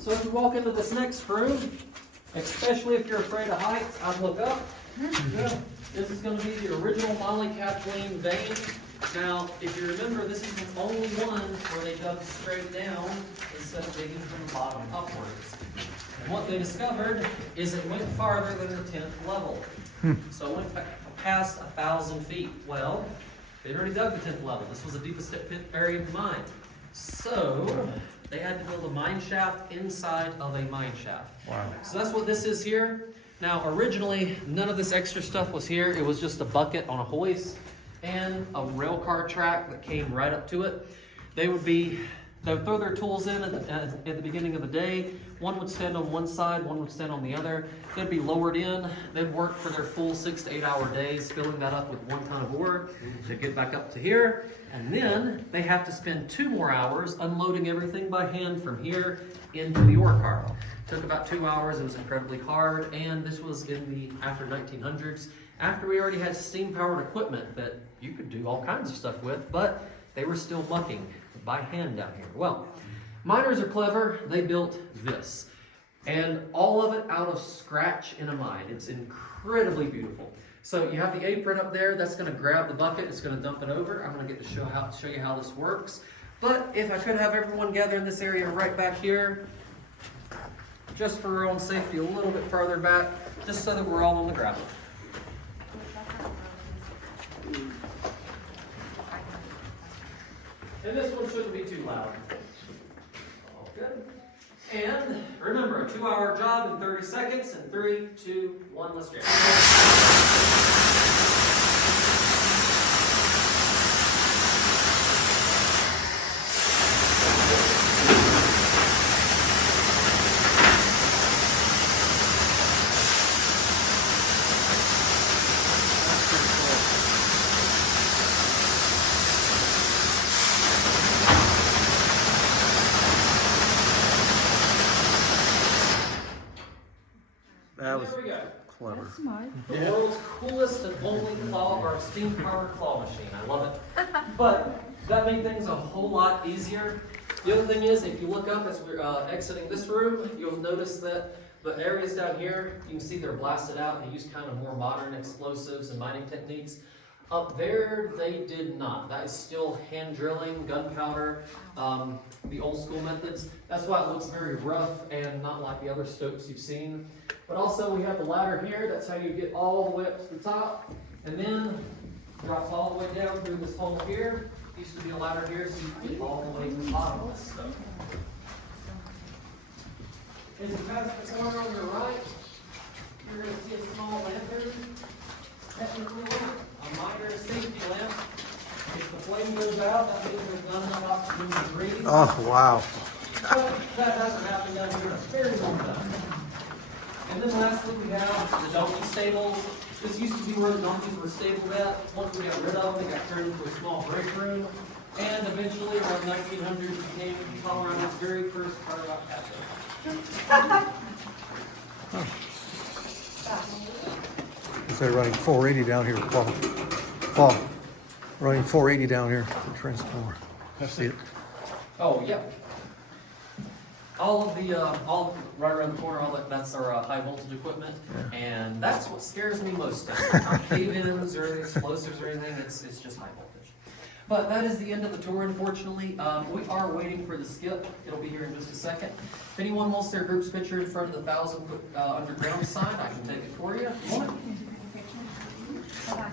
So as we walk into this next room, especially if you're afraid of heights, I'd look up. Yeah. This is going to be the original Mollie Kathleen vein. Now, if you remember, this is the only one where they dug straight down instead of digging from the bottom upwards. And what they discovered is it went farther than the 10th level. So it went past 1,000 feet. Well, they'd already dug the 10th level. This was the deepest pit area of the mine. So they had to build a mine shaft inside of a mine shaft. Wow. So that's what this is here. Now, originally, none of this extra stuff was here. It was just a bucket on a hoist and a rail car track that came right up to it. They would throw their tools in at the beginning of the day. One would stand on one side, one would stand on the other. They'd be lowered in. They'd work for their full 6 to 8 hour days, filling that up with one ton of ore. They'd get back up to here, and then they have to spend 2 more hours unloading everything by hand from here into the ore car. Took about 2 hours. It was incredibly hard, and this was in the after 1900s, after we already had steam-powered equipment that you could do all kinds of stuff with, but they were still mucking by hand down here. Well, miners are clever. They built this, and all of it out of scratch in a mine. It's incredibly beautiful. So you have the apron up there. That's going to grab the bucket. It's going to dump it over. I'm going to get to show you how this works. But if I could have everyone gather in this area right back here, just for our own safety, a little bit further back, just so that we're all on the gravel. And this one shouldn't be too loud. All good. And remember, a 2-hour job in 30 seconds. In 3, 2, 1, let's jam. That was There we go. clever. That's smart. The world's coolest and only claw or steam-powered claw machine. I love it. But that made things a whole lot easier. The other thing is, if you look up as we're exiting this room, you'll notice that the areas down here, you can see they're blasted out. They use kind of more modern explosives and mining techniques. Up there, they did not. That is still hand drilling, gunpowder, the old school methods. That's why it looks very rough and not like the other stopes you've seen. But also we have the ladder here. That's how you get all the way up to the top. And then drops all the way down through this hole here. Used to be a ladder here, so you can get all the way to the bottom of this stuff. As you pass the corner on your right, you're going to see a small lantern. Technically, a minor safety lamp. If the flame goes out, that means there's not enough oxygen to breathe. Oh, wow. But that hasn't happened down here in a very long time. And then lastly, we have the donkey stables. This used to be where the donkeys were stabled at. Once we got rid of them, they got turned into a small break room. And eventually, around 1900, it became Colorado's very first carve-out cafe. They're running 480 down here, Paul. Paul, running 480 down here for transformer. I see it. Oh, yep. All of the, all right around the corner, all that's our high voltage equipment, and that's what scares me most. Not cave-ins or explosives or anything. It's just high voltage. But that is the end of the tour, unfortunately. We are waiting for the skip. It'll be here in just a second. If anyone wants their group's picture in front of the 1,000-foot underground sign, I can take it for you. Bye-bye.